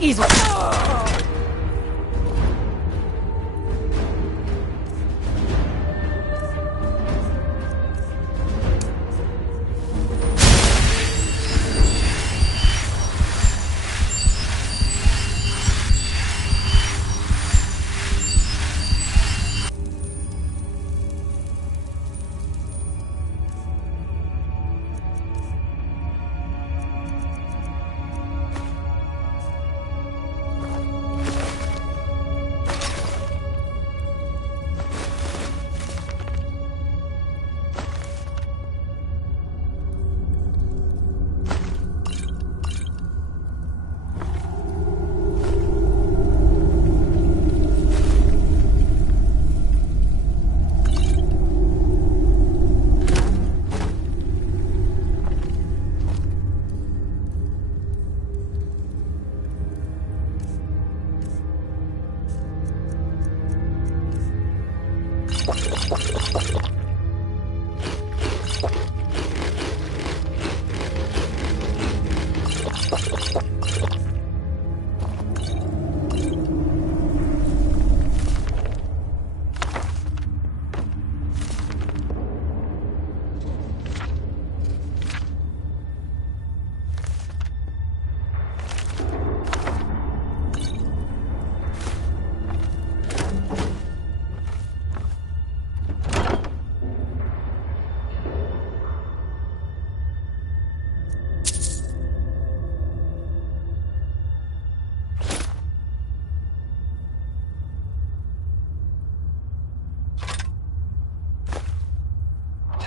Easy.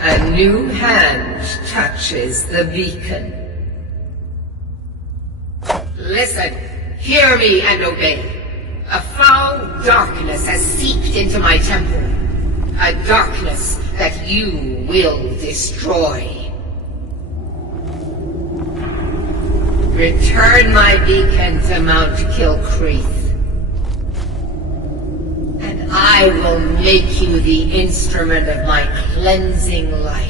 A new hand touches the beacon. Listen, hear me and obey. A foul darkness has seeped into my temple. A darkness that you will destroy. Return my beacon to Mount Kilcreath. And I will make you the instrument of my cleansing light.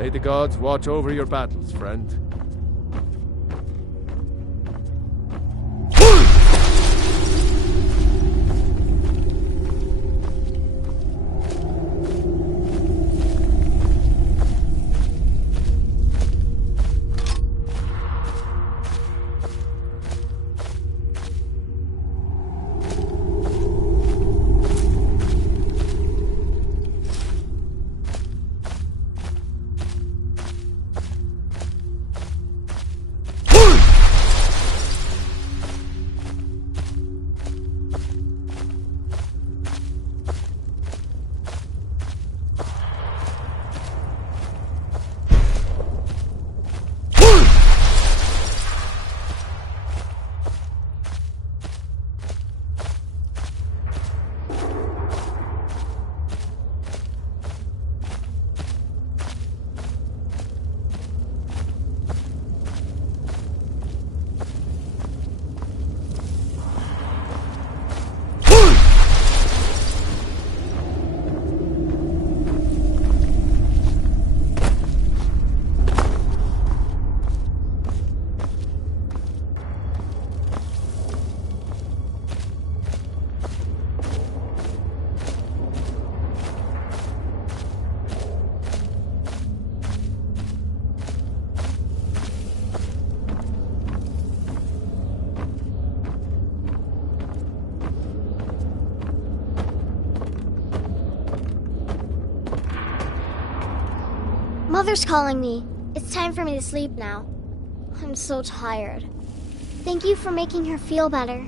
May the gods watch over your battles, friend. Mother's calling me. It's time for me to sleep now. I'm so tired. Thank you for making her feel better.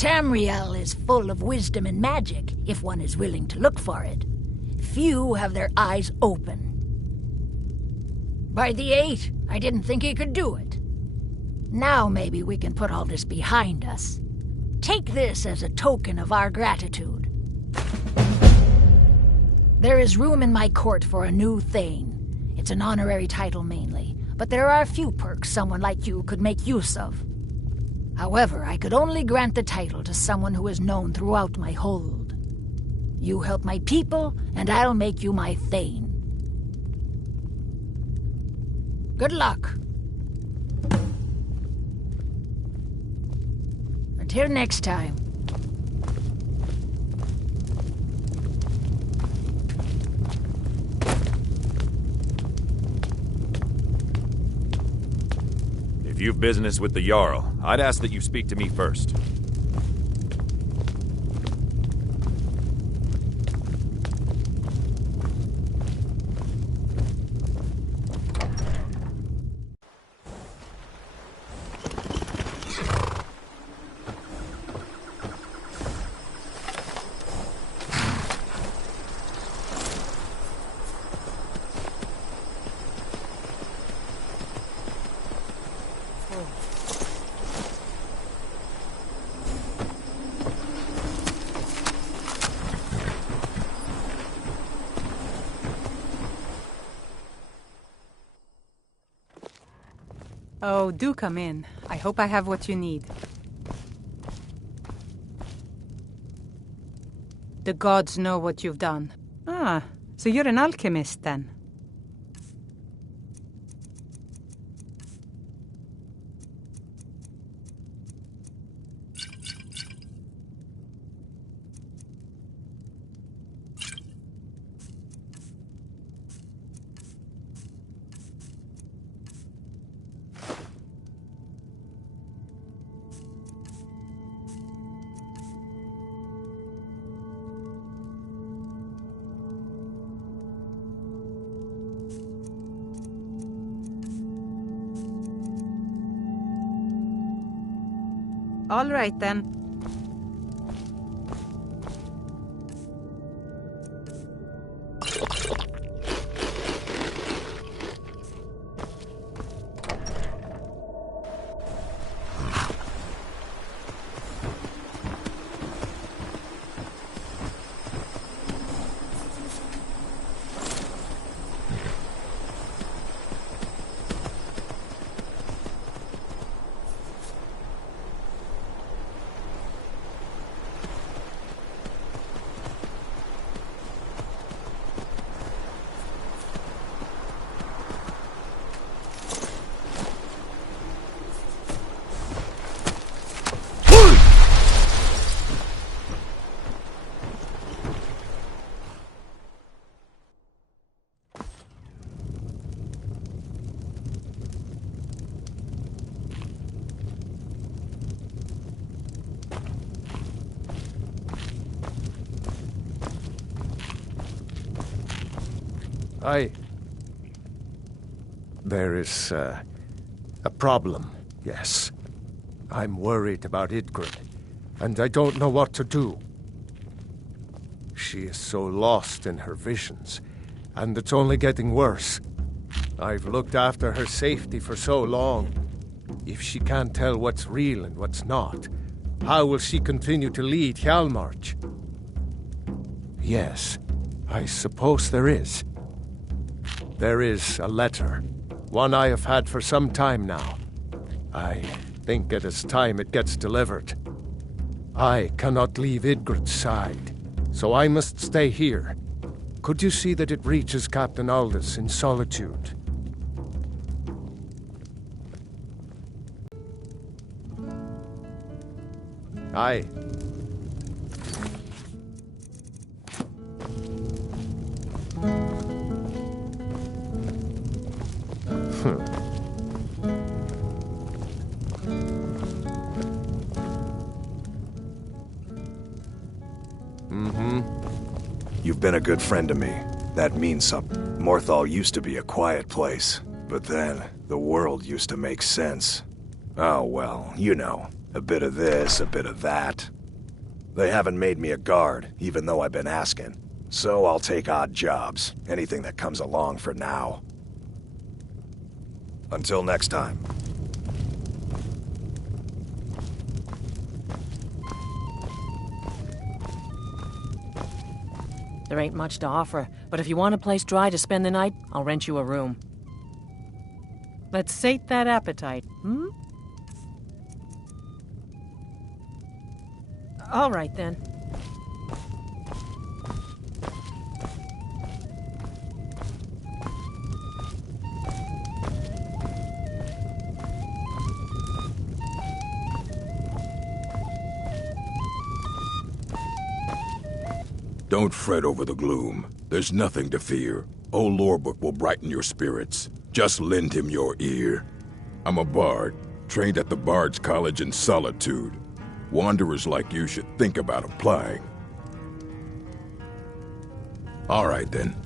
Tamriel is full of wisdom and magic, if one is willing to look for it. Few have their eyes open. By the 8, I didn't think he could do it. Now maybe we can put all this behind us. Take this as a token of our gratitude. There is room in my court for a new Thane. It's an honorary title mainly, but there are a few perks someone like you could make use of. However, I could only grant the title to someone who is known throughout my hold. You help my people, and I'll make you my Thane. Good luck. Until next time. If you've business with the Jarl, I'd ask that you speak to me first. Oh, do come in. I hope I have what you need. The gods know what you've done. Ah, so you're an alchemist then? All right then. There is, a problem, yes. I'm worried about Idgrid, and I don't know what to do. She is so lost in her visions, and it's only getting worse. I've looked after her safety for so long. If she can't tell what's real and what's not, how will she continue to lead Hjalmarch? Yes, I suppose there is. There is a letter, one I have had for some time now. I think it is time it gets delivered. I cannot leave Idgrid's side, so I must stay here. Could you see that it reaches Captain Aldous in Solitude? Aye. You've been a good friend to me. That means something. Morthal used to be a quiet place, but then the world used to make sense. Oh well, you know, a bit of this, a bit of that. They haven't made me a guard, even though I've been asking. So I'll take odd jobs, anything that comes along for now. Until next time. There ain't much to offer, but if you want a place dry to spend the night, I'll rent you a room. Let's sate that appetite, hmm? All right, then. Don't fret over the gloom. There's nothing to fear. Old Lorebook will brighten your spirits. Just lend him your ear. I'm a bard, trained at the Bard's College in Solitude. Wanderers like you should think about applying. All right, then.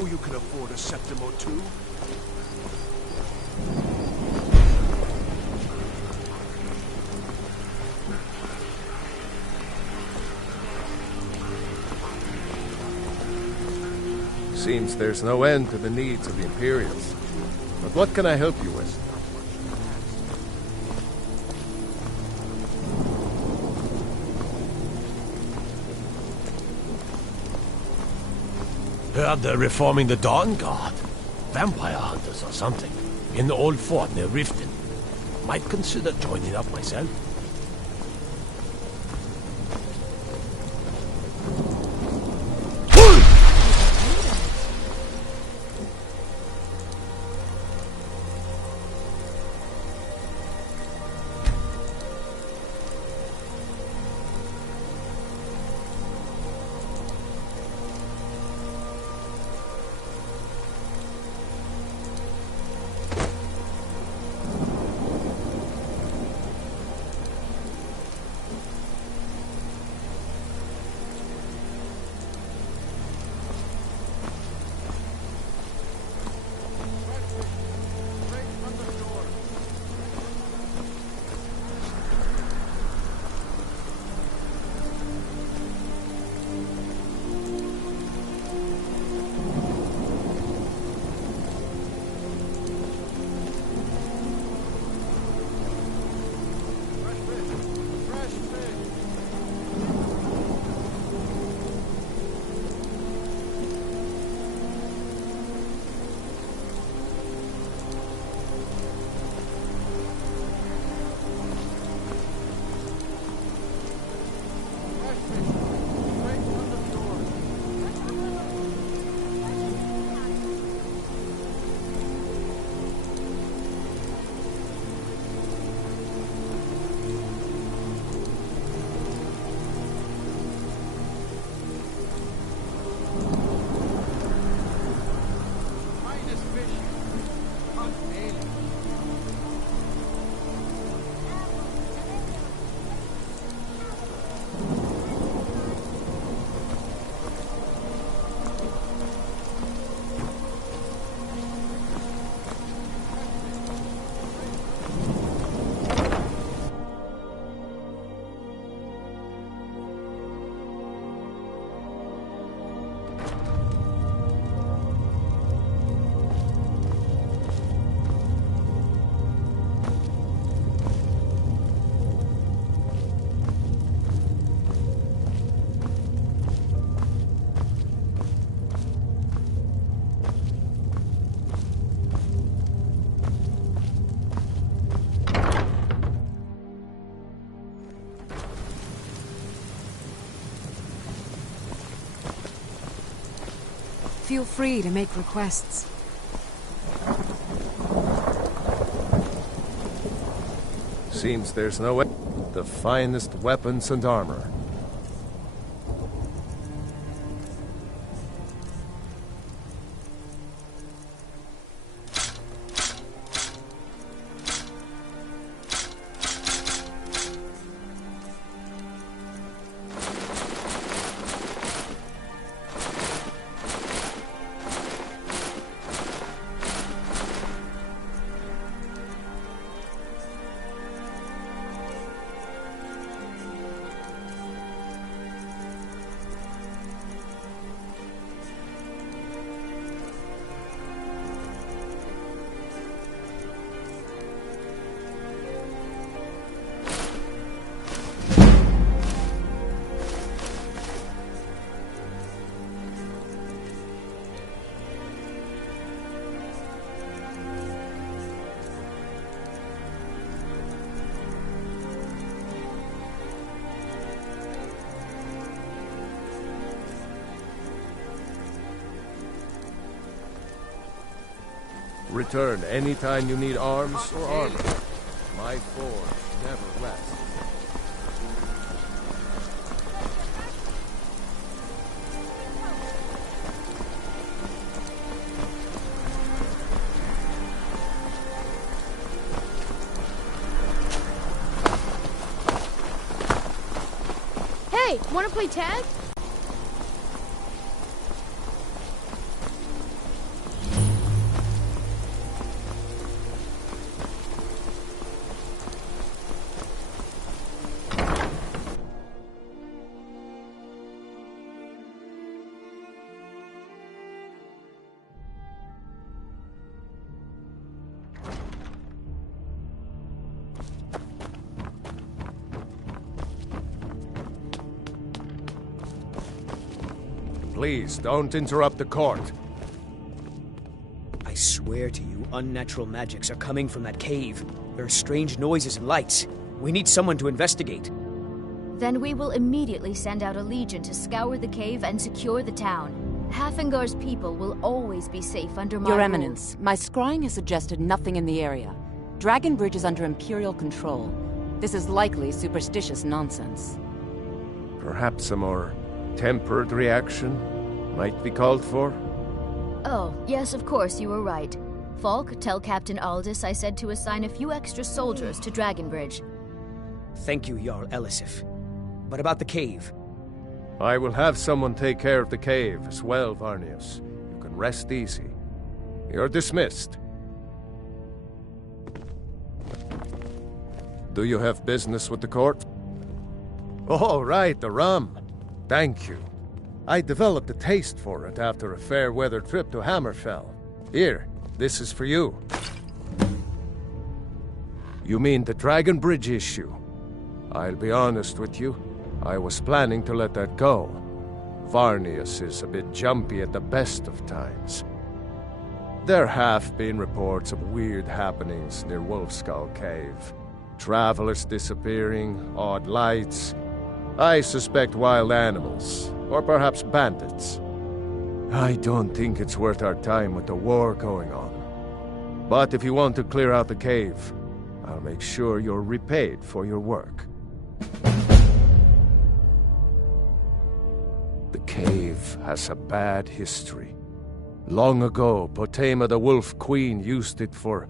know you can afford a septim or two. Seems there's no end to the needs of the Imperials. But what can I help you with? Heard they're reforming the Dawn Guard. Vampire hunters or something. In the old fort near Riften. Might consider joining up myself. Feel free to make requests. Seems there's no end. The finest weapons and armor. Return anytime you need arms or armor. My forge never rests. Hey, wanna play tag? Please, don't interrupt the court. I swear to you, unnatural magics are coming from that cave. There are strange noises and lights. We need someone to investigate. Then we will immediately send out a legion to scour the cave and secure the town. Hafengar's people will always be safe under my Your rule. Eminence, my scrying has suggested nothing in the area. Dragon Bridge is under Imperial control. This is likely superstitious nonsense. Perhaps a more tempered reaction might be called for? Oh, yes, of course, you were right. Falk, tell Captain Aldous I said to assign a few extra soldiers to Dragonbridge. Thank you, Jarl Elisif. But about the cave? I will have someone take care of the cave as well, Varnius. You can rest easy. You're dismissed. Do you have business with the court? Oh, right, the rum. Thank you. I developed a taste for it after a fair-weather trip to Hammerfell. Here, this is for you. You mean the Dragon Bridge issue? I'll be honest with you. I was planning to let that go. Varnius is a bit jumpy at the best of times. There have been reports of weird happenings near Wolfskull Cave. Travelers disappearing, odd lights. I suspect wild animals, or perhaps bandits. I don't think it's worth our time with the war going on. But if you want to clear out the cave, I'll make sure you're repaid for your work. The cave has a bad history. Long ago, Potema the Wolf Queen used it for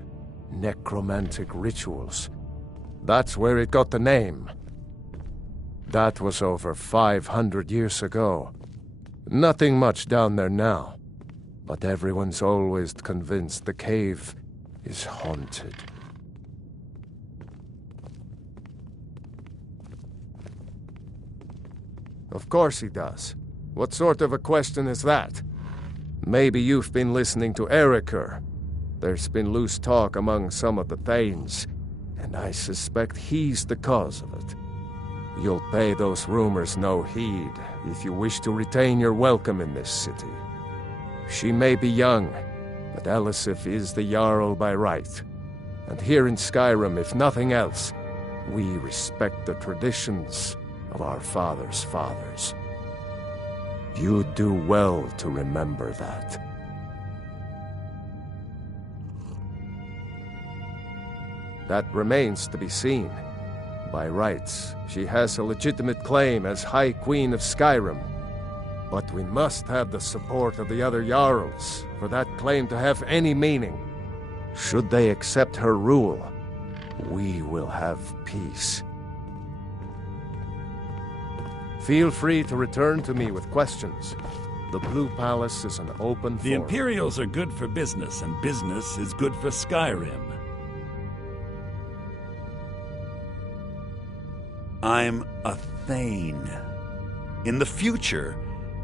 necromantic rituals. That's where it got the name. That was over 500 years ago. Nothing much down there now. But everyone's always convinced the cave is haunted. Of course he does. What sort of a question is that? Maybe you've been listening to Eriker. There's been loose talk among some of the Thanes, and I suspect he's the cause of it. You'll pay those rumors no heed if you wish to retain your welcome in this city. She may be young, but Elisif is the Jarl by right. And here in Skyrim, if nothing else, we respect the traditions of our fathers' fathers. You'd do well to remember that. That remains to be seen. By rights, she has a legitimate claim as High Queen of Skyrim. But we must have the support of the other Jarls for that claim to have any meaning. Should they accept her rule, we will have peace. Feel free to return to me with questions. The Blue Palace is an open The forum. Imperials are good for business, and business is good for Skyrim. I'm a Thane. In the future,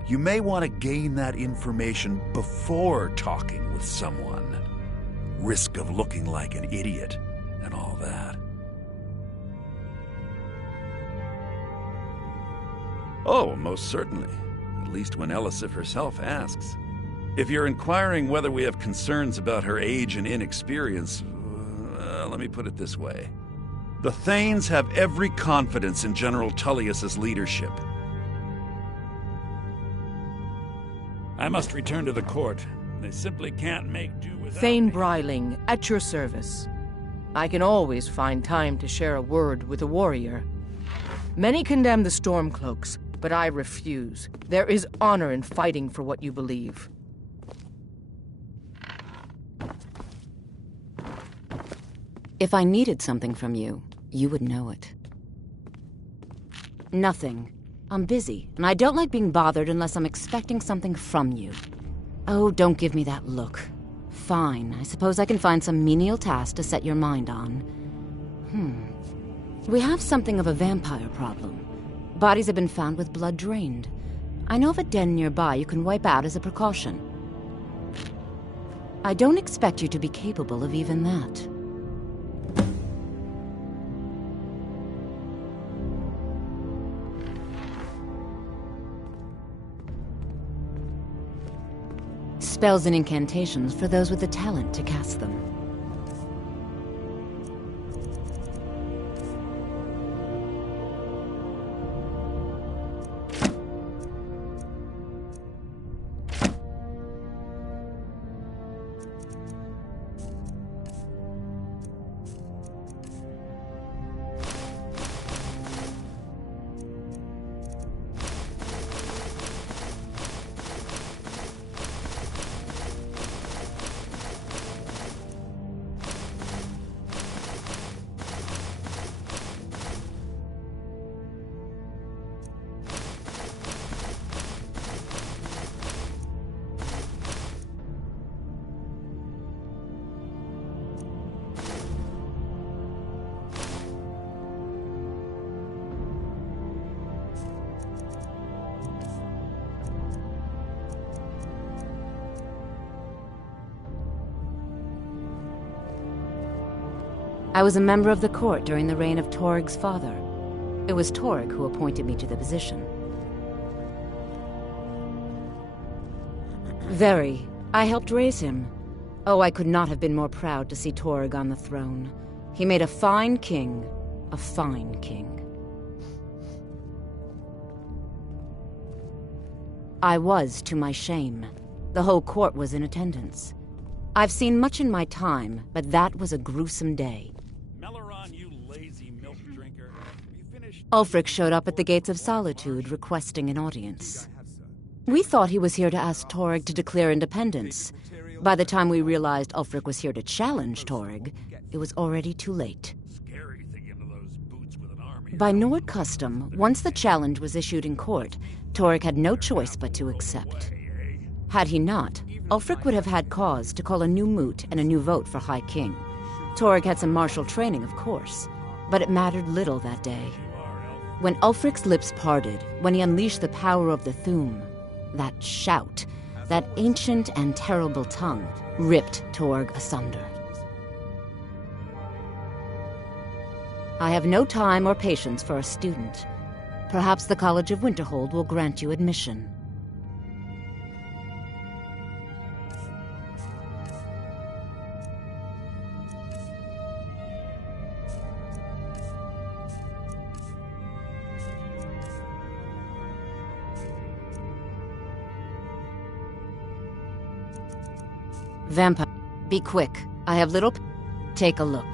you may want to gain that information before talking with someone. Risk of looking like an idiot and all that. Oh, most certainly. At least when Elisif herself asks. If you're inquiring whether we have concerns about her age and inexperience, let me put it this way. The Thanes have every confidence in General Tullius's leadership. I must return to the court. They simply can't make do without Thane me. Bryling, at your service. I can always find time to share a word with a warrior. Many condemn the Stormcloaks, but I refuse. There is honor in fighting for what you believe. If I needed something from you, you would know it. Nothing. I'm busy, and I don't like being bothered unless I'm expecting something from you. Oh, don't give me that look. Fine, I suppose I can find some menial task to set your mind on. We have something of a vampire problem. Bodies have been found with blood drained. I know of a den nearby you can wipe out as a precaution. I don't expect you to be capable of even that. Spells and incantations for those with the talent to cast them. I was a member of the court during the reign of Torig's father. It was Torig who appointed me to the position. Very. I helped raise him. Oh, I could not have been more proud to see Torig on the throne. He made a fine king. A fine king. I was, to my shame. The whole court was in attendance. I've seen much in my time, but that was a gruesome day. Ulfric showed up at the Gates of Solitude requesting an audience. We thought he was here to ask Torig to declare independence. By the time we realized Ulfric was here to challenge Torig, it was already too late. By Nord custom, once the challenge was issued in court, Torig had no choice but to accept. Had he not, Ulfric would have had cause to call a new moot and a new vote for High King. Torig had some martial training, of course, but it mattered little that day. When Ulfric's lips parted, when he unleashed the power of the Thu'um, that shout, that ancient and terrible tongue, ripped Torig asunder. I have no time or patience for a student. Perhaps the College of Winterhold will grant you admission. Vampire, be quick. I have little... Take a look.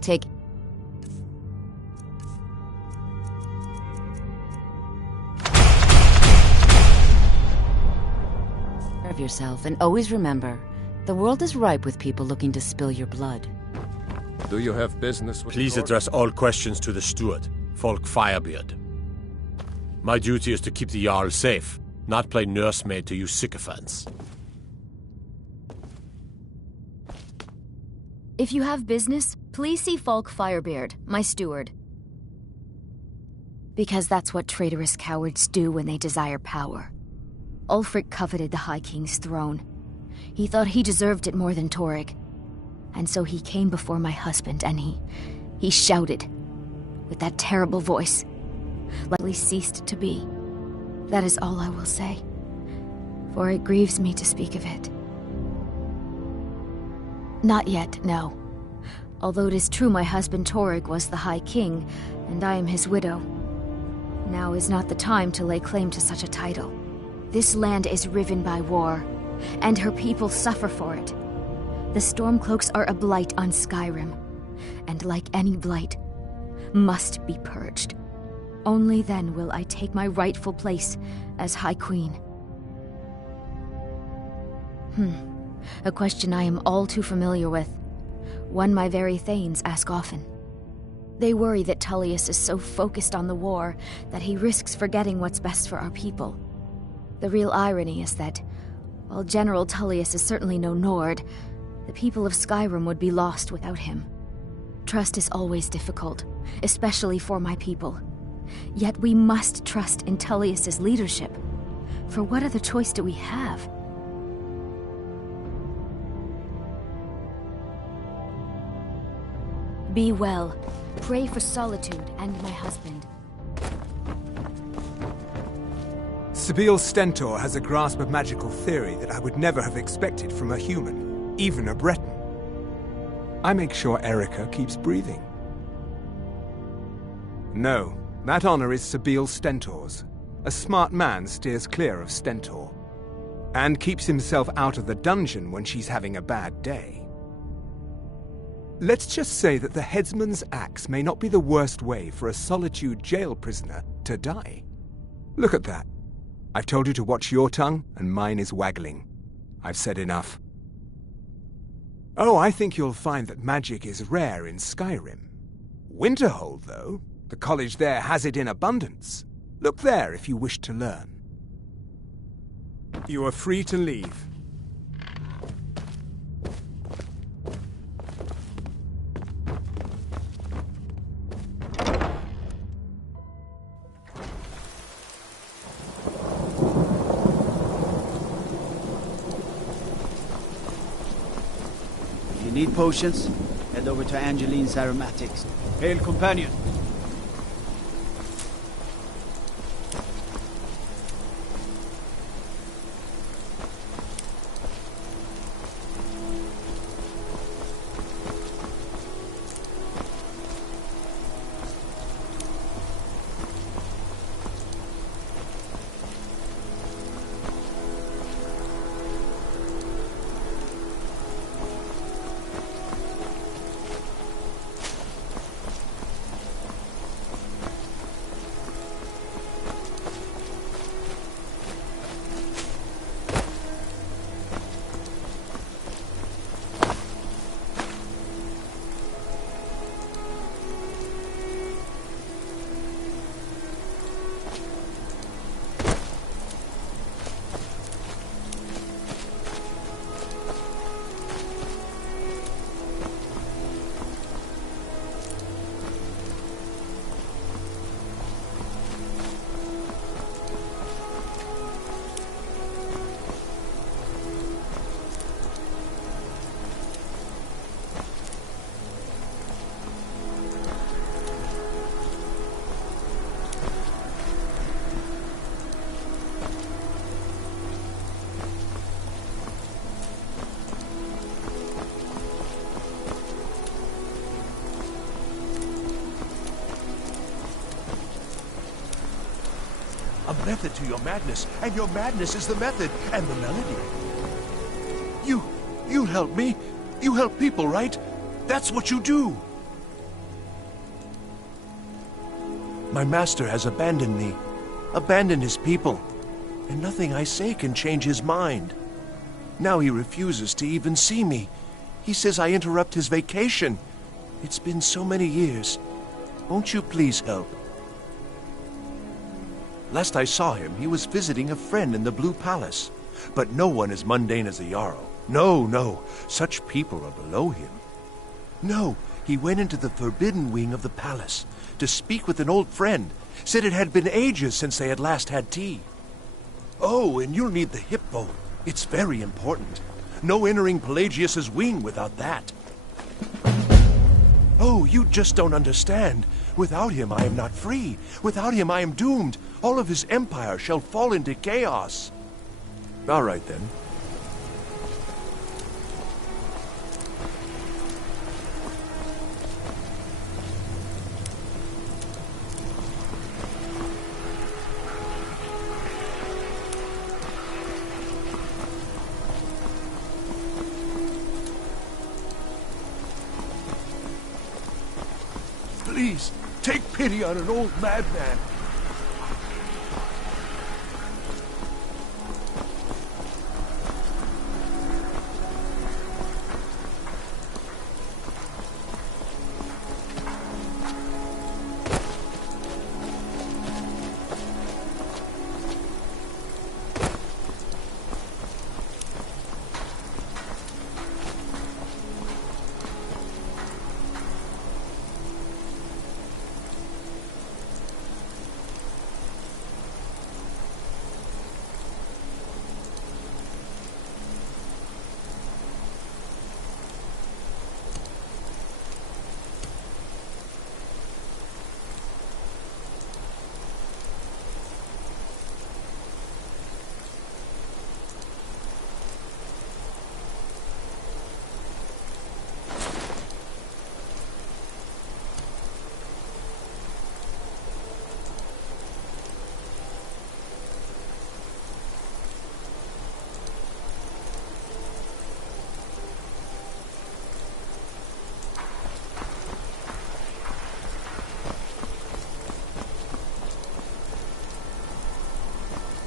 Take care of yourself, and always remember, the world is ripe with people looking to spill your blood. Do you have business with... Please address all questions to the steward, Folk Firebeard. My duty is to keep the Jarl safe, not play nursemaid to you sycophants. If you have business, please see Folk Firebeard, my steward. Because that's what traitorous cowards do when they desire power. Ulfric coveted the High King's throne. He thought he deserved it more than Torig. And so he came before my husband and he shouted, with that terrible voice, like he ceased to be. That is all I will say, for it grieves me to speak of it. Not yet, no. Although it is true my husband Torig was the High King, and I am his widow. Now is not the time to lay claim to such a title. This land is riven by war, and her people suffer for it. The Stormcloaks are a blight on Skyrim, and like any blight, must be purged. Only then will I take my rightful place as High Queen. A question I am all too familiar with. One my very thanes ask often. They worry that Tullius is so focused on the war that he risks forgetting what's best for our people. The real irony is that, while General Tullius is certainly no Nord, the people of Skyrim would be lost without him. Trust is always difficult, especially for my people. Yet we must trust in Tullius's leadership. For what other choice do we have? Be well. Pray for Solitude and my husband. Sabine Stentor has a grasp of magical theory that I would never have expected from a human, even a Breton. I make sure Erica keeps breathing. No, that honor is Sabine Stentor's. A smart man steers clear of Stentor, and keeps himself out of the dungeon when she's having a bad day. Let's just say that the headsman's axe may not be the worst way for a Solitude jail prisoner to die. Look at that. I've told you to watch your tongue, and mine is waggling. I've said enough. Oh, I think you'll find that magic is rare in Skyrim. Winterhold, though, the college there has it in abundance. Look there if you wish to learn. You are free to leave. If you need potions, head over to Angeline's Aromatics. Hail, companion! A method to your madness, and your madness is the method, and the melody. You help me. You help people, right? That's what you do. My master has abandoned me, abandoned his people, and nothing I say can change his mind. Now he refuses to even see me. He says I interrupt his vacation. It's been so many years. Won't you please help? Last I saw him, he was visiting a friend in the Blue Palace. But no one as mundane as the Jarl. No, no, such people are below him. No, he went into the forbidden wing of the palace to speak with an old friend. Said it had been ages since they had last had tea. Oh, and you'll need the hip bow. It's very important. No entering Pelagius's wing without that. Oh, you just don't understand. Without him, I am not free. Without him, I am doomed. All of his empire shall fall into chaos. All right, then. Please, take pity on an old madman.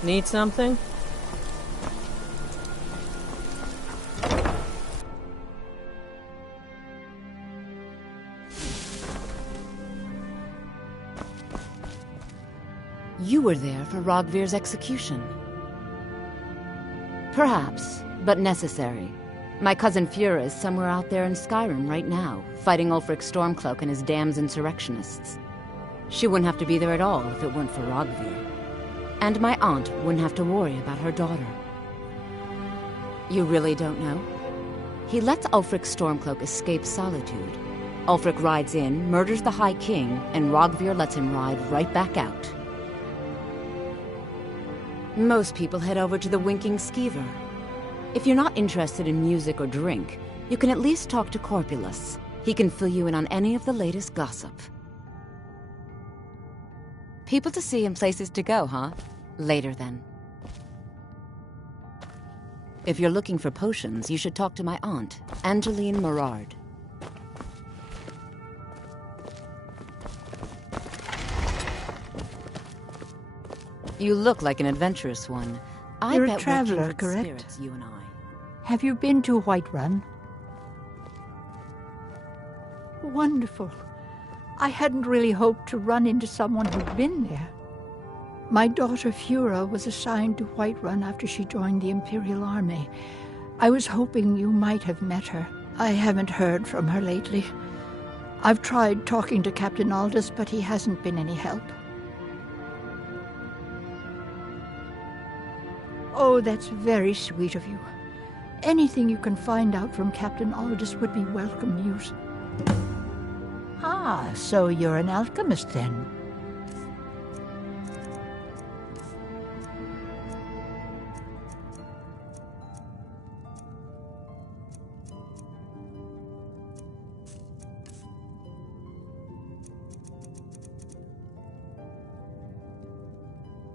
Need something? You were there for Rogvir's execution. Perhaps, but necessary. My cousin Fura is somewhere out there in Skyrim right now, fighting Ulfric Stormcloak and his damned insurrectionists. She wouldn't have to be there at all if it weren't for Rogvir. And my aunt wouldn't have to worry about her daughter. You really don't know? He lets Ulfric Stormcloak escape solitude. Ulfric rides in, murders the High King, and Rogvir lets him ride right back out. Most people head over to the Winking Skeever. If you're not interested in music or drink, you can at least talk to Corpulus. He can fill you in on any of the latest gossip. People to see and places to go, huh? Later, then. If you're looking for potions, you should talk to my aunt, Angeline Morard. You look like an adventurous one. You're bet a traveler, we're kindred correct? spirits, you and I. Have you been to Whiterun? Wonderful. I hadn't really hoped to run into someone who'd been there. My daughter Fura was assigned to Whiterun after she joined the Imperial Army. I was hoping you might have met her. I haven't heard from her lately. I've tried talking to Captain Aldous, but he hasn't been any help. Oh, that's very sweet of you. Anything you can find out from Captain Aldous would be welcome news. Ah, so you're an alchemist then?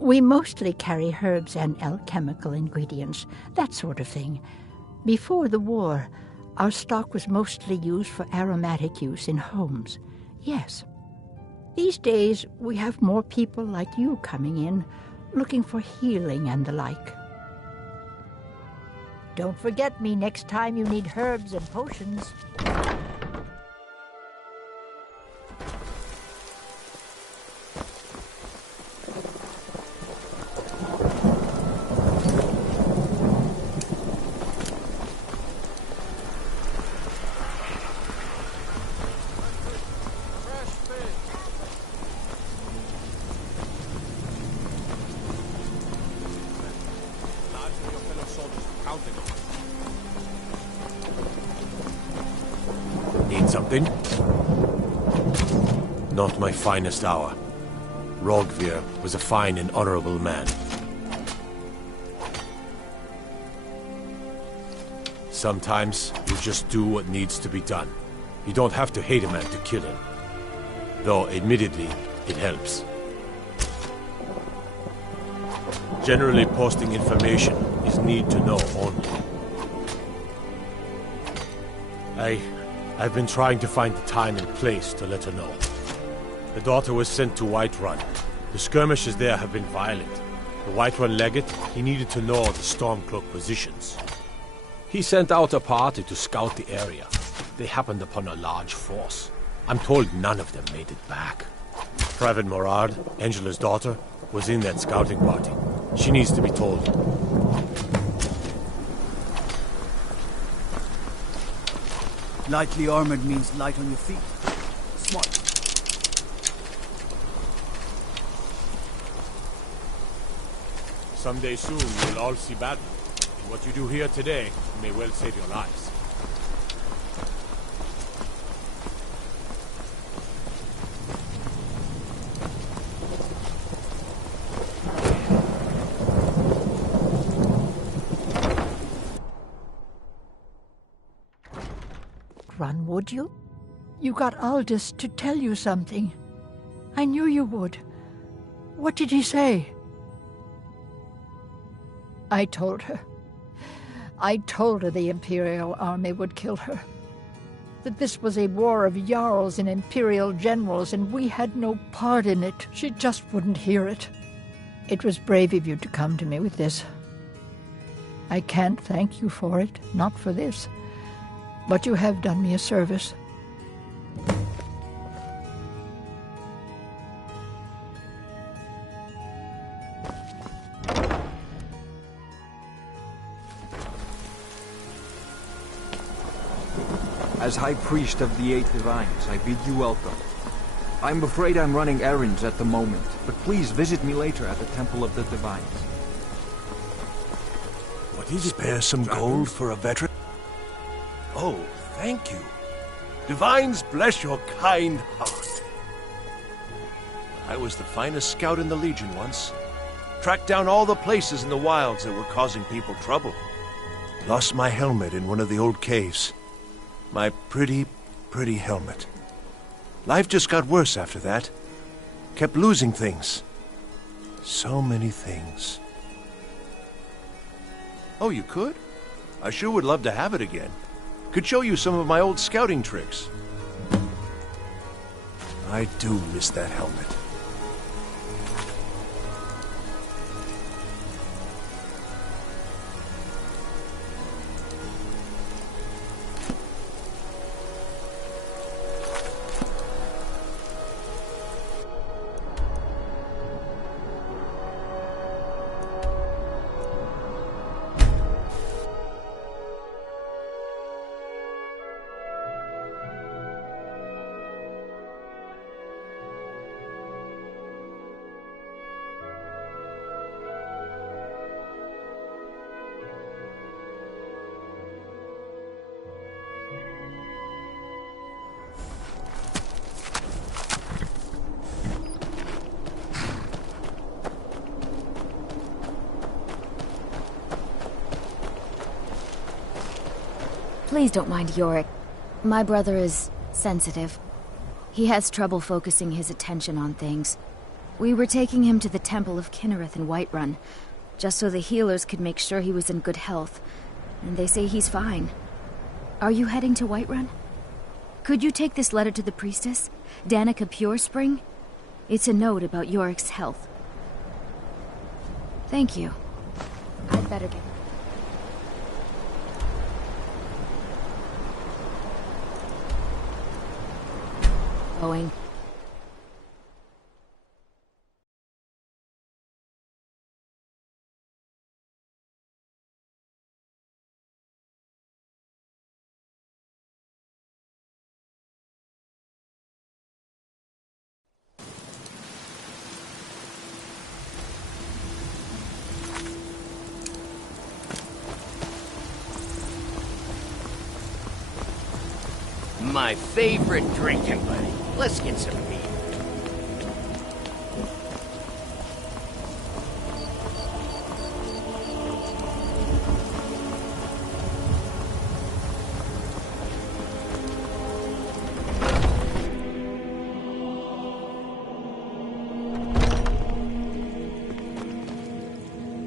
We mostly carry herbs and alchemical ingredients, that sort of thing. Before the war, our stock was mostly used for aromatic use in homes. Yes. These days, we have more people like you coming in, looking for healing and the like. Don't forget me next time you need herbs and potions. Need something? Not my finest hour. Rogvir was a fine and honorable man. Sometimes you just do what needs to be done. You don't have to hate a man to kill him. Though, admittedly, it helps. Generally, posting information is need to know only. I've been trying to find the time and place to let her know. The daughter was sent to Whiterun. The skirmishes there have been violent. The Whiterun legate, he needed to know the Stormcloak positions. He sent out a party to scout the area. They happened upon a large force. I'm told none of them made it back. Private Morard, Angela's daughter, was in that scouting party. She needs to be told. Lightly armored means light on your feet. Smart. Someday soon you will all see battle. And what you do here today may well save your lives. Run, would you? You got Aldous to tell you something. I knew you would. What did he say? I told her. I told her the Imperial Army would kill her. That this was a war of Jarls and Imperial generals, and we had no part in it. She just wouldn't hear it. It was brave of you to come to me with this. I can't thank you for it, not for this. But you have done me a service. As High Priest of the Eight Divines, I bid you welcome. I'm afraid I'm running errands at the moment, but please visit me later at the Temple of the Divines. What is it? Spare some gold for a veteran? Oh, thank you. Divines bless your kind heart. I was the finest scout in the Legion once. Tracked down all the places in the wilds that were causing people trouble. Lost my helmet in one of the old caves. My pretty, pretty helmet. Life just got worse after that. Kept losing things. So many things. Oh, you could? I sure would love to have it again. Could show you some of my old scouting tricks. I do miss that helmet. Please don't mind Yorick. My brother is sensitive. He has trouble focusing his attention on things. We were taking him to the Temple of Kinnereth in Whiterun, just so the healers could make sure he was in good health. And they say he's fine. Are you heading to Whiterun? Could you take this letter to the priestess, Danica Purespring? It's a note about Yorick's health. Thank you. I'd better get... going. My favorite drinking buddy. Let's get some beer.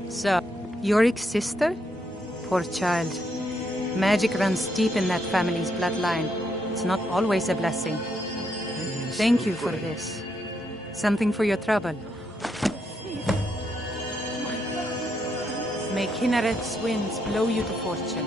So, Yorick's sister? Poor child. Magic runs deep in that family's bloodline. It's not always a blessing. Thank you for this. Something for your trouble. May Kinnereth's winds blow you to fortune.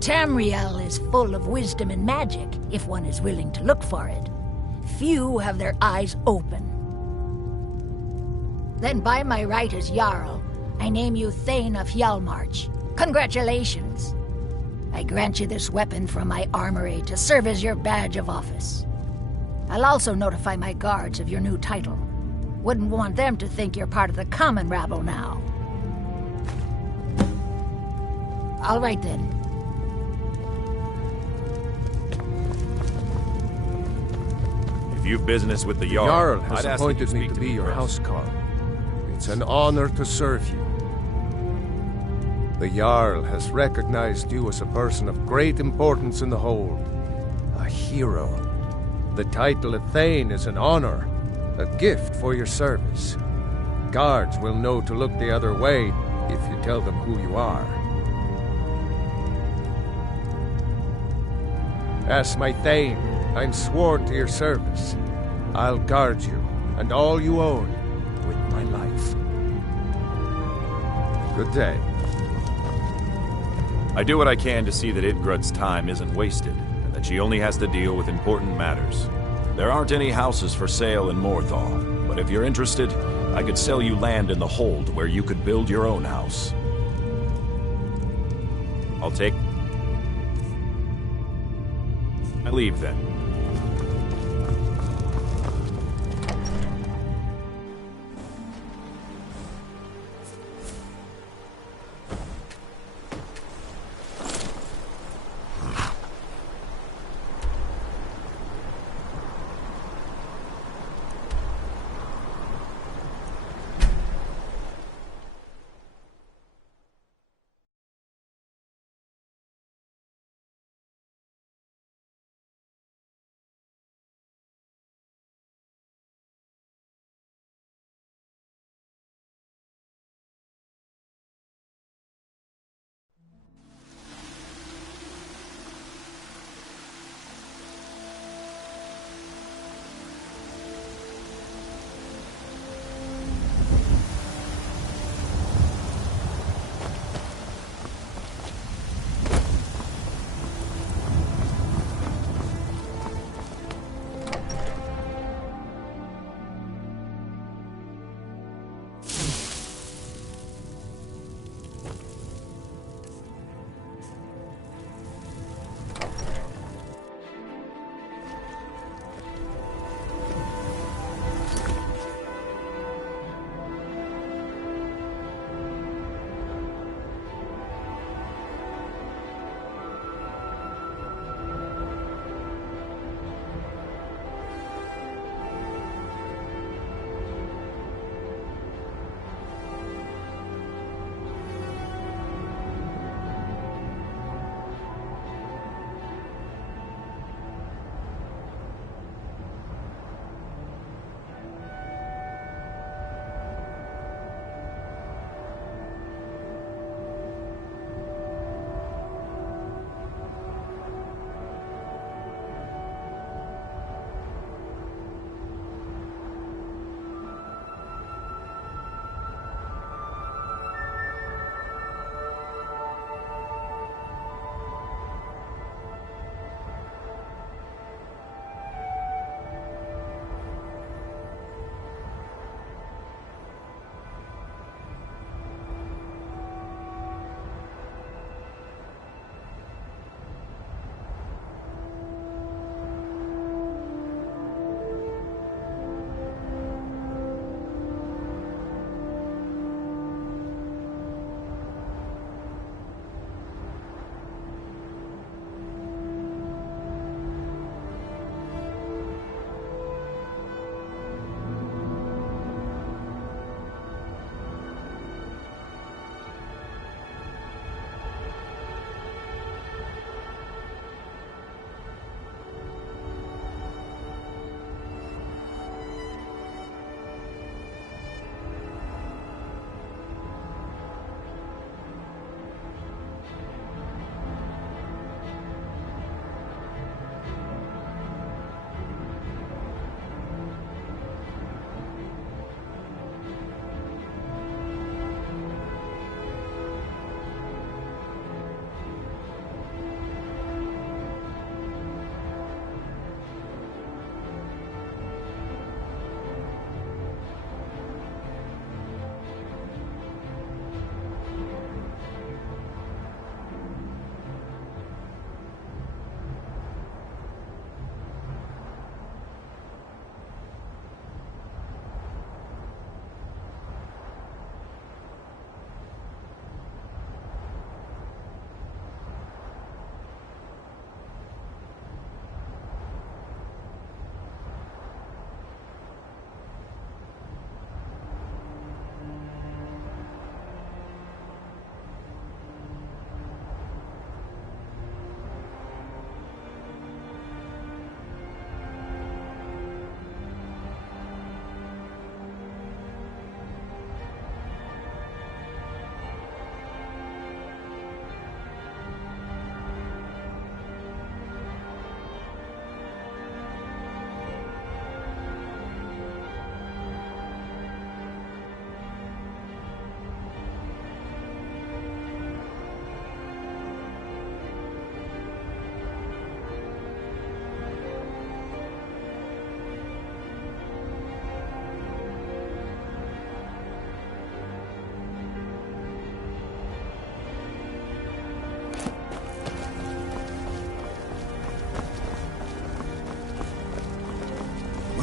Tamriel is full of wisdom and magic, if one is willing to look for it. Few have their eyes open. Then by my right as Jarl, I name you Thane of Hjalmarch. Congratulations! I grant you this weapon from my armory to serve as your badge of office. I'll also notify my guards of your new title. Wouldn't want them to think you're part of the common rabble now. All right then. If you've business with the The Jarl, Jarl has I'd ask that you appointed me speak to be your first. housecarl. It's an honor to serve you. The Jarl has recognized you as a person of great importance in the Hold. A hero. The title of Thane is an honor, a gift for your service. Guards will know to look the other way if you tell them who you are. As my Thane, I'm sworn to your service. I'll guard you and all you own with my life. Good day. I do what I can to see that Idgrud's time isn't wasted, and that she only has to deal with important matters. There aren't any houses for sale in Morthal, but if you're interested, I could sell you land in the Hold where you could build your own house. I'll take... I leave then.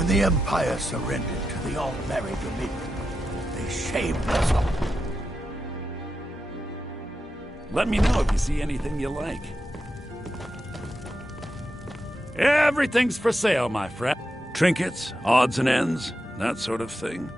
When the Empire surrendered to the All-Merry Dominion, they shamed us all. Let me know if you see anything you like. Everything's for sale, my friend. Trinkets, odds and ends, that sort of thing.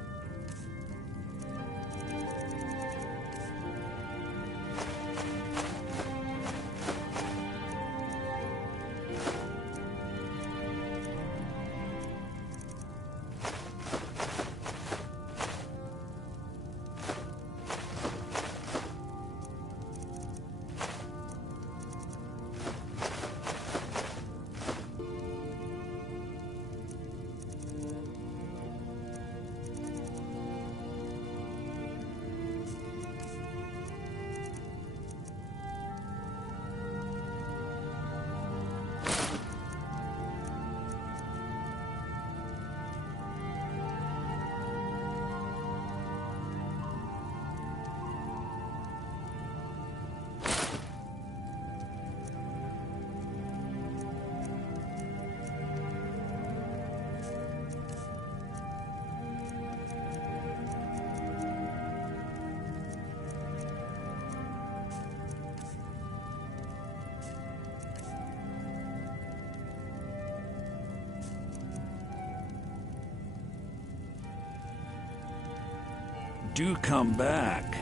Do come back.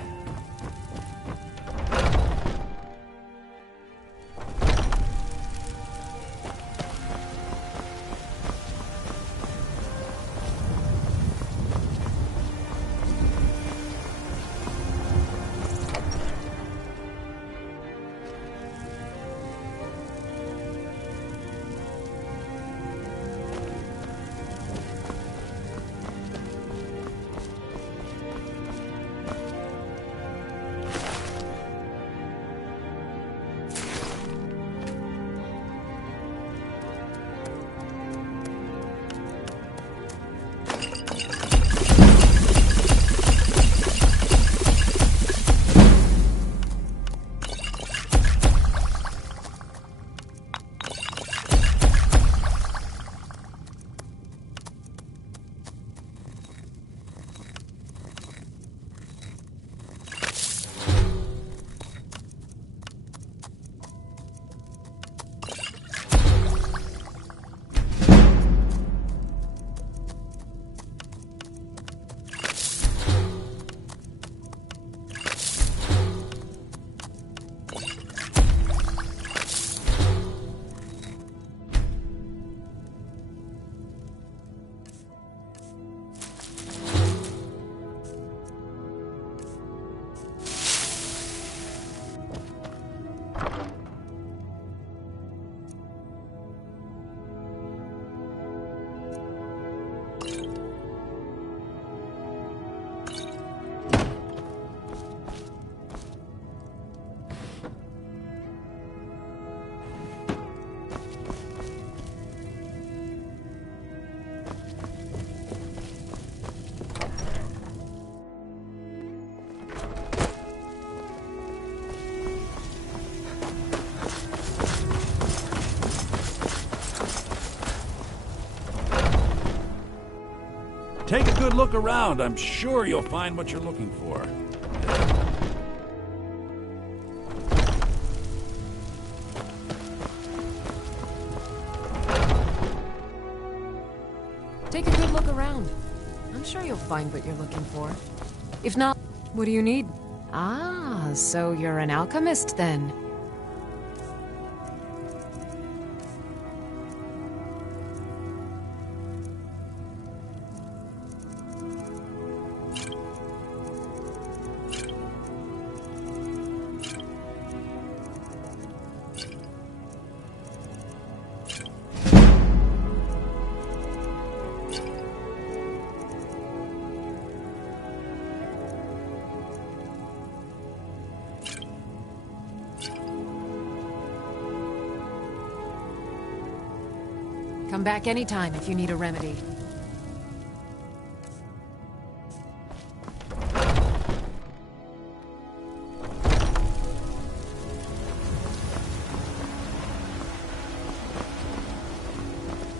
Take a good look around. I'm sure you'll find what you're looking for. Take a good look around. I'm sure you'll find what you're looking for. If not, what do you need? Ah, so you're an alchemist then. Come back anytime if you need a remedy.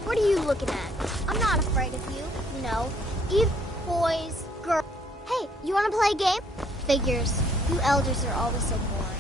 We're What are you looking at? I'm not afraid of you. No. Even boys, girls. Hey, you want to play a game? Figures. You elders are always so boring.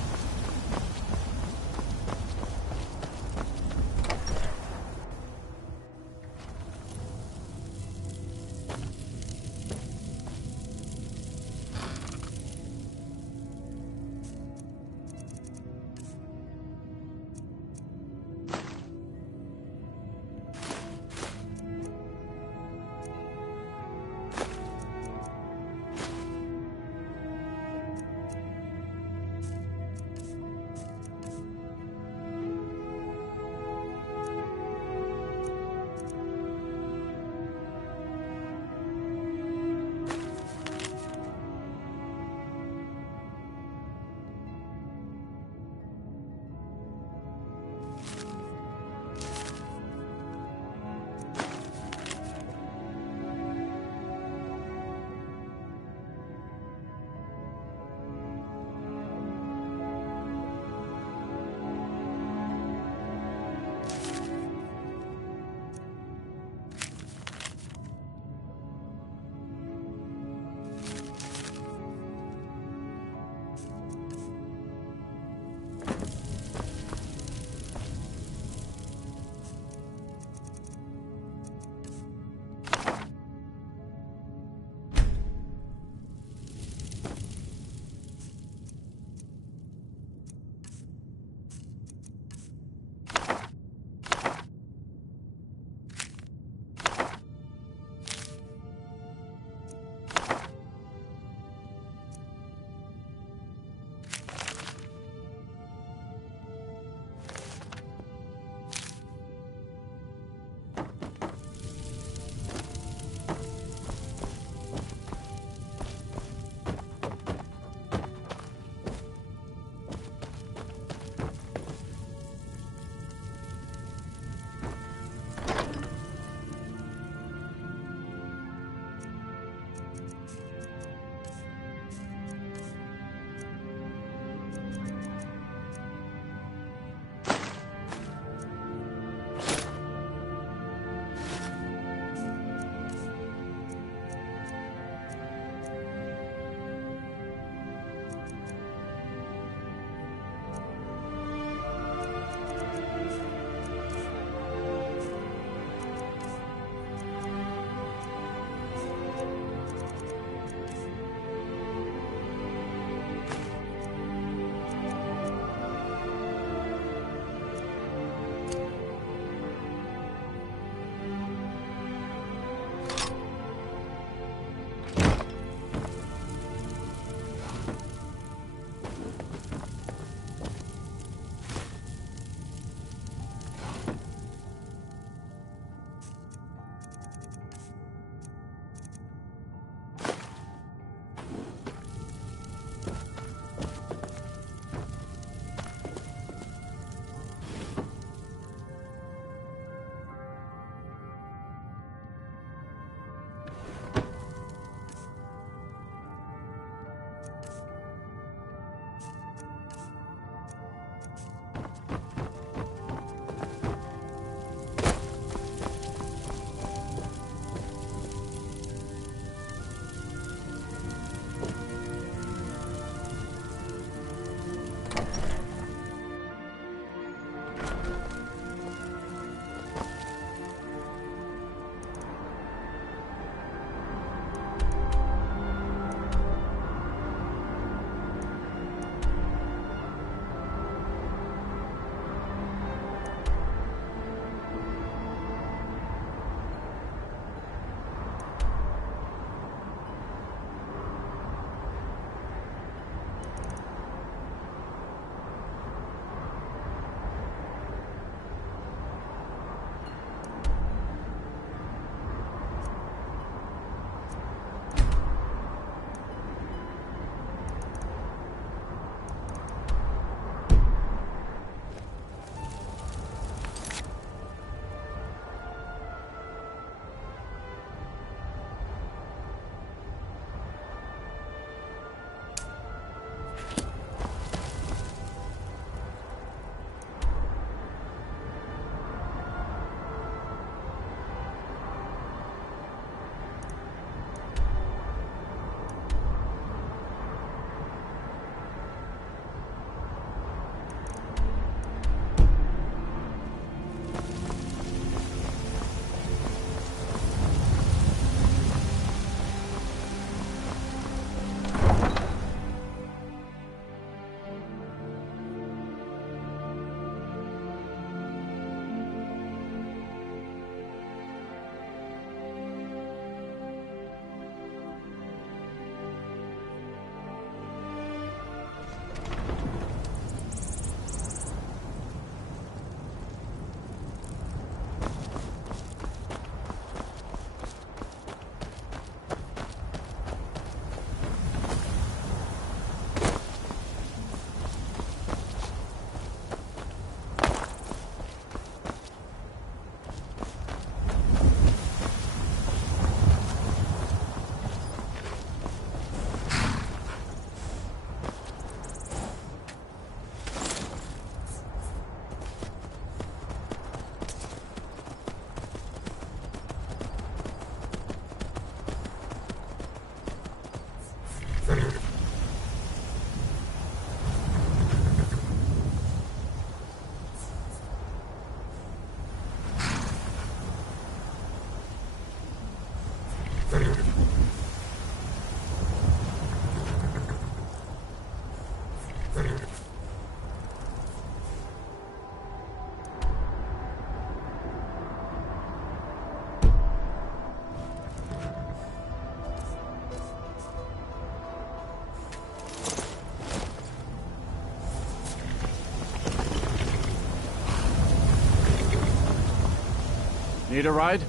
Need a ride?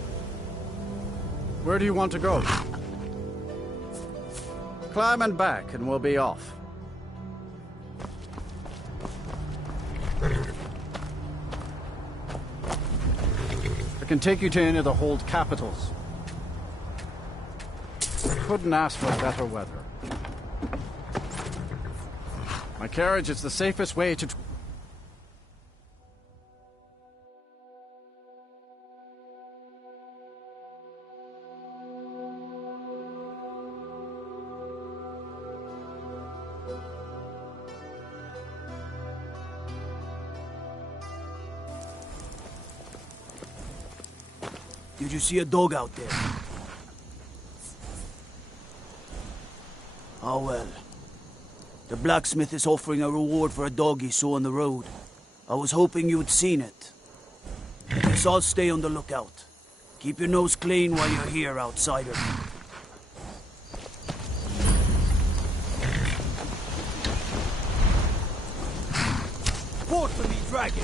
Where do you want to go? Climb and back, and we'll be off. I can take you to any of the hold capitals. Couldn't ask for better weather. My carriage is the safest way to... Did you see a dog out there? Oh well. The blacksmith is offering a reward for a dog he saw on the road. I was hoping you'd seen it. Guess I'll stay on the lookout. Keep your nose clean while you're here, outsider. Fought for me, dragon!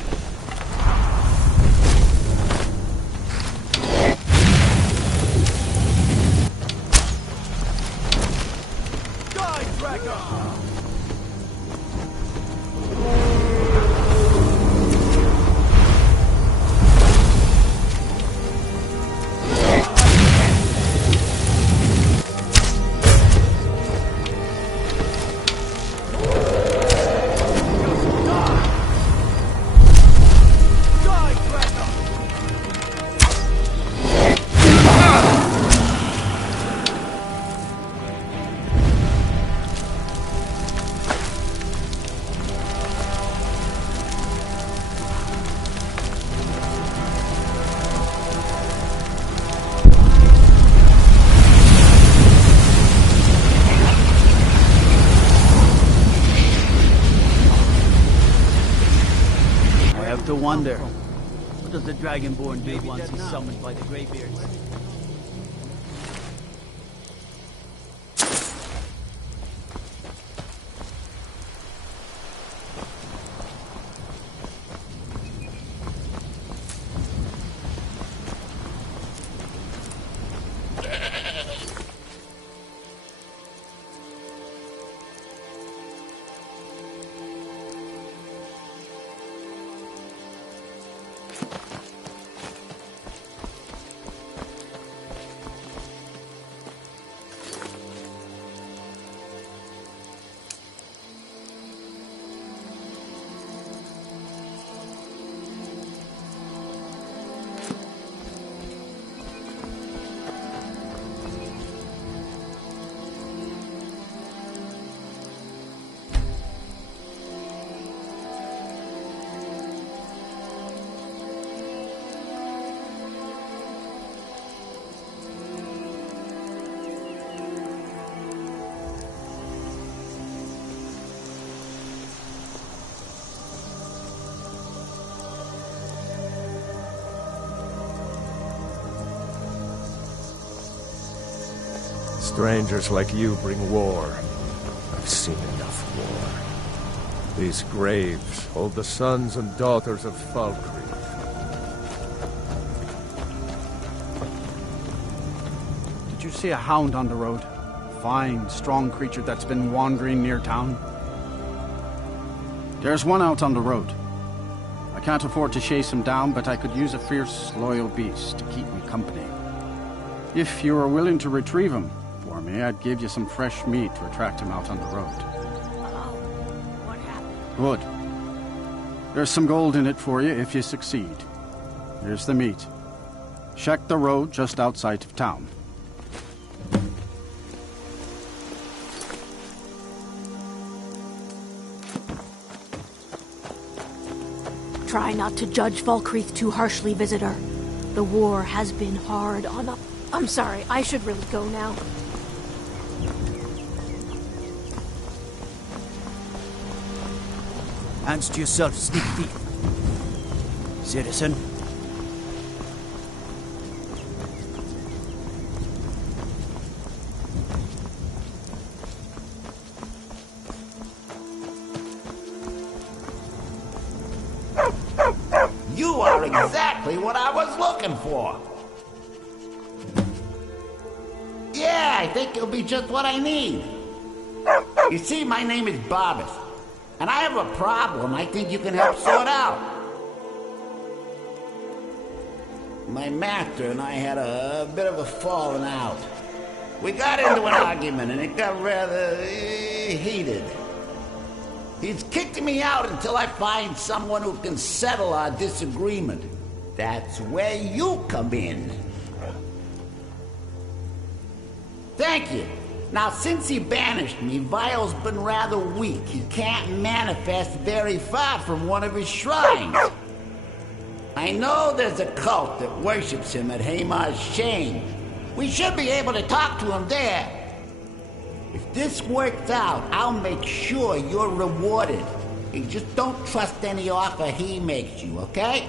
Wonder, what does the Dragonborn do once he's summoned by the Greybeards? Strangers like you bring war. I've seen enough war. These graves hold the sons and daughters of Falkreath. Did you see a hound on the road? Fine, strong creature that's been wandering near town? There's one out on the road. I can't afford to chase him down, but I could use a fierce, loyal beast to keep me company. If you were willing to retrieve him for me, I'd give you some fresh meat to attract him out on the road. What happened? Good. There's some gold in it for you if you succeed. Here's the meat. Check the road just outside of town. Try not to judge Falkreath too harshly, visitor. The war has been hard on the... I'm sorry, I should really go now. Hands to yourself, sneak thief. Citizen. You are exactly what I was looking for. I think it'll be just what I need. You see, my name is Barbas, and I have a problem I think you can help sort out. My master and I had a bit of a falling out. We got into an argument, and it got rather heated. He's kicked me out until I find someone who can settle our disagreement. That's where you come in. Thank you. Now, since he banished me, Vio's been rather weak. He can't manifest very far from one of his shrines. I know there's a cult that worships him at Hamar's Shane. We should be able to talk to him there. If this works out, I'll make sure you're rewarded. You just don't trust any offer he makes you, okay?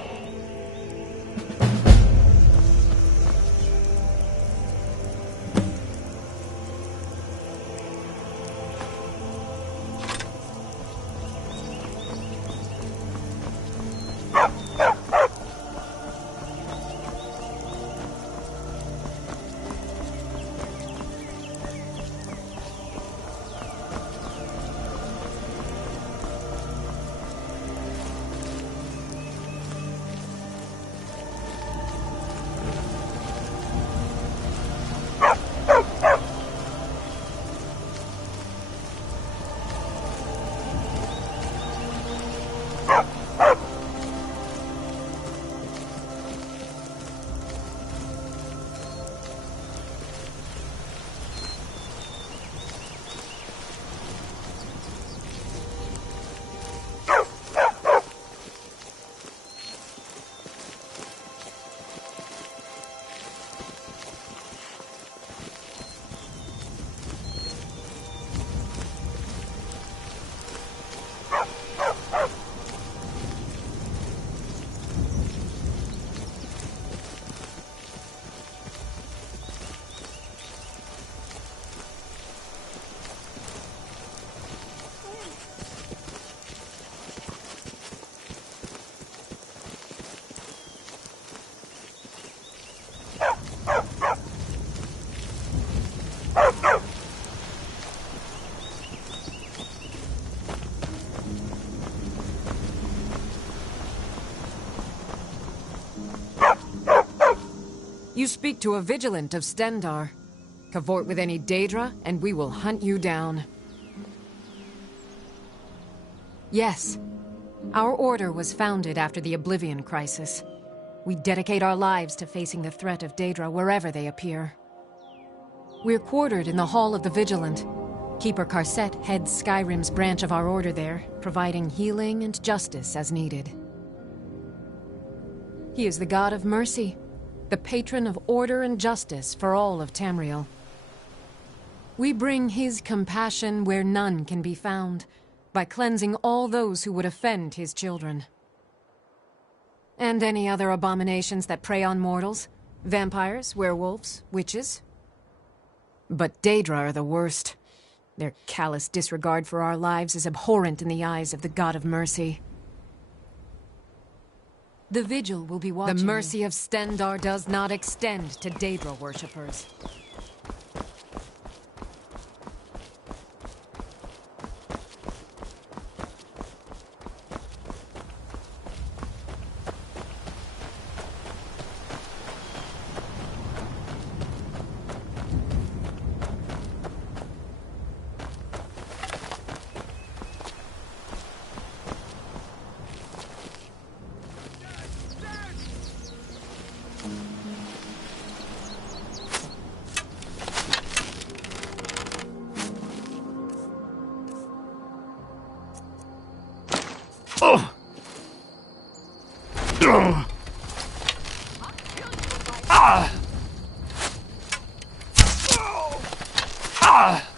You speak to a vigilant of Stendar. Cavort with any Daedra, and we will hunt you down. Yes. Our order was founded after the Oblivion Crisis. We dedicate our lives to facing the threat of Daedra wherever they appear. We're quartered in the Hall of the Vigilant. Keeper Carset heads Skyrim's branch of our order there, providing healing and justice as needed. He is the god of mercy, the patron of order and justice for all of Tamriel. We bring his compassion where none can be found, by cleansing all those who would offend his children. And any other abominations that prey on mortals. Vampires, werewolves, witches. But Daedra are the worst. Their callous disregard for our lives is abhorrent in the eyes of the god of mercy. The Vigil will be watching. The mercy of Stendar does not extend to Daedra worshippers. Ah!